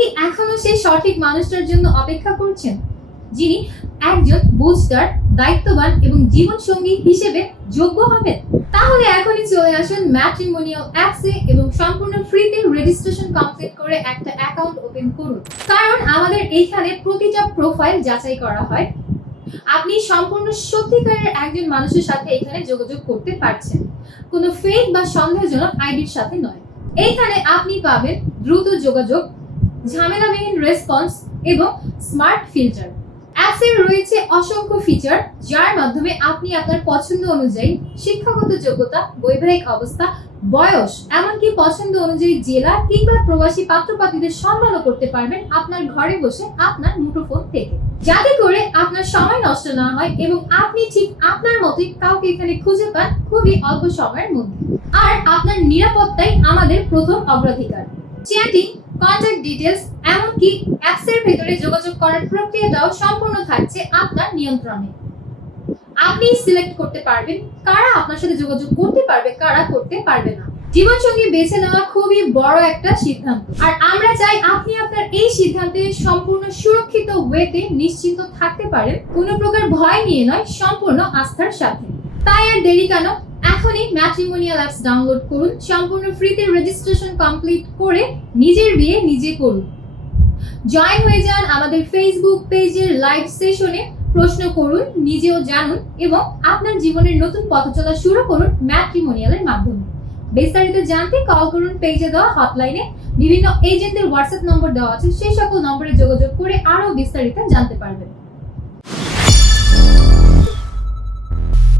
কি এখনো সেই সঠিক মানুষটার জন্য অপেক্ষা করছেন, যিনি একজন বুঝদার, দায়িত্ববান এবং জীবনসঙ্গী হিসেবে যোগ্য হবেন? তাহলে এখনই চলে আসুন ম্যাট্রিমোনিয়াল অ্যাপসে এবং সম্পূর্ণ ফ্রিতে রেজিস্ট্রেশন কমপ্লিট করে একটা অ্যাকাউন্ট ওপেন করুন। কারণ আমাদের এইখানে প্রতিটা প্রোফাইল যাচাই করা হয়। আপনি সম্পূর্ণ সত্যিকারের একজন মানুষের সাথে এখানে যোগাযোগ করতে পারছেন, কোনো ফেক বা সন্দেহজনক আইডির সাথে নয়। এইখানে আপনি পাবেন দ্রুত যোগাযোগ, ঝামেলাবিহীন রেসপন্স এবং স্মার্ট ফিল্টার। অ্যাপসের রয়েছে অসংখ্য ফিচার, যার মাধ্যমে আপনি আপনার পছন্দ অনুযায়ী শিক্ষাগত যোগ্যতা, বৈবাহিক অবস্থা, বয়স, এমনকি পছন্দ অনুযায়ী জেলা কিংবা প্রবাসী পাত্রপাত্রীদের সন্ধানও করতে পারবেন আপনার ঘরে বসে আপনার মুঠোফোন থেকে, যাতে করে আপনার সময় নষ্ট না হয় এবং আপনি ঠিক আপনার মতোই কাউকে এখানে খুঁজে পান খুবই অল্প সময়ের মধ্যে। আর আপনার নিরাপত্তাই আমাদের প্রথম অগ্রাধিকার। চ্যাটিং, কন্ট্যাক্ট ডিটেইলস, এমনকি অ্যাপসের ভেতরে যোগাযোগ করার প্রক্রিয়াটাও সম্পূর্ণ থাকছে আপনার নিয়ন্ত্রণে। আপনি সিলেক্ট করতে পারবেন কারা আপনার সাথে যোগাযোগ করতে পারবে, কারা করতে পারবে না। জীবনসঙ্গী বেছে নেওয়া খুবই বড় একটা সিদ্ধান্ত, আর আমরা চাই আপনি আপনার এই সিদ্ধান্তে সম্পূর্ণ সুরক্ষিত ওয়েতে নিশ্চিন্ত থাকতে পারেন, কোনো প্রকার ভয় নিয়ে নয়, সম্পূর্ণ আস্থার সাথে। তাই আর দেরি কেন, এখনই ম্যাট্রিমোনিয়াল অ্যাপস ডাউনলোড করুন, সম্পূর্ণ ফ্রিতে রেজিস্ট্রেশন কমপ্লিট করে নিজের বিয়ে নিজে করুন। জয়েন হয়ে যান আমাদের ফেসবুক পেজের লাইভ সেশনে, প্রশ্ন করুন, নিজেও জানুন এবং আপনার জীবনের নতুন পথ চলা শুরু করুন ম্যাট্রিমোনিয়ালের মাধ্যমে। বিস্তারিত জানতে কল করুন পেজে দেওয়া হটলাইনে, বিভিন্ন এজেন্টদের হোয়াটসঅ্যাপ নম্বর দেওয়া আছে, সেই সকল নম্বরে যোগাযোগ করে আরো বিস্তারিত জানতে পারবেন।